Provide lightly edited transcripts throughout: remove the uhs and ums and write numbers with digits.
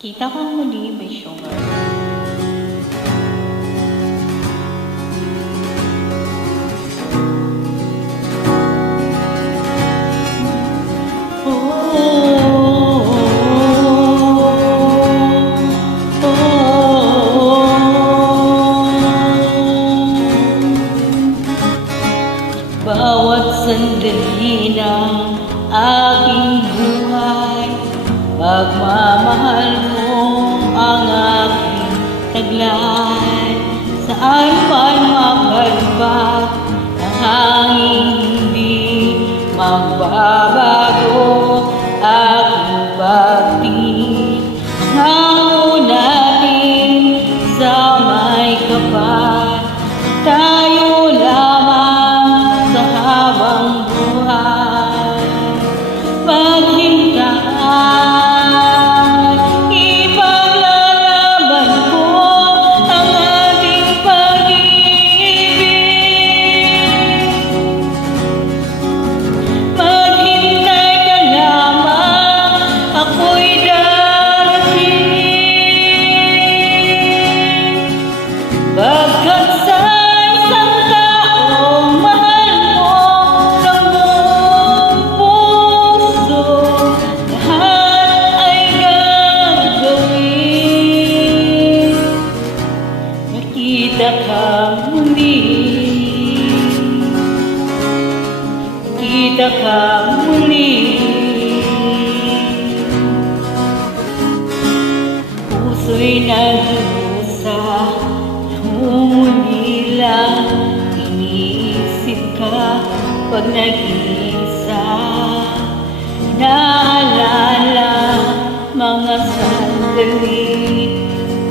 Kita kang muli by Sugar. Bawat sandali ng aking buhay, pagmamahal mo ang aking taglay. Saan man makalpat ang hangin, hindi magbabago aking pagtingin. Hango natin sa may kapal, tayo lamang sa habang buhay. Maghintay, ipaglalaban ko ang ating pag-ibig. Maghintay ka lamang, ako'y darating. Bagkat sa isang taong mahal mo ng buong puso, lahat ay gagawin. Makita ka muli, makita ka muli. Puso'y nagdusa, umulila, iniisip ka pag nag-iisa. Naalala mga sandali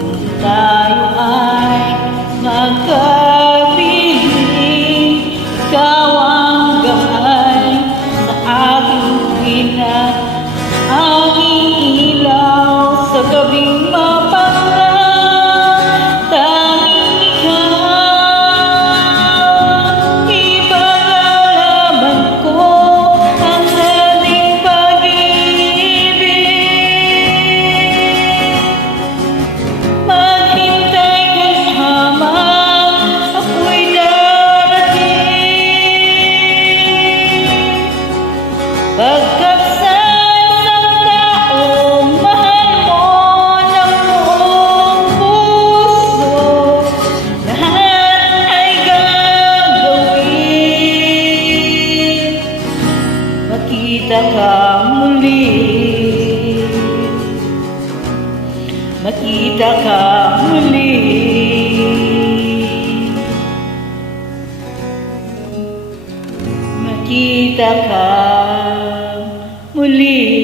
kung tayo ay magkapiling. Ikaw ang gabay sa aking tuwina, aking ilaw sa gabing mapangga. Tanging ikaw, ipaglalaban ko ang ating pag-ibig. Maghintay ka lamang, ako'y darating. Pagkat sa isang taong mahal mo ng buong puso, lahat ay gagawin. Makita ka muli, makita ka muli. Makita ka muli.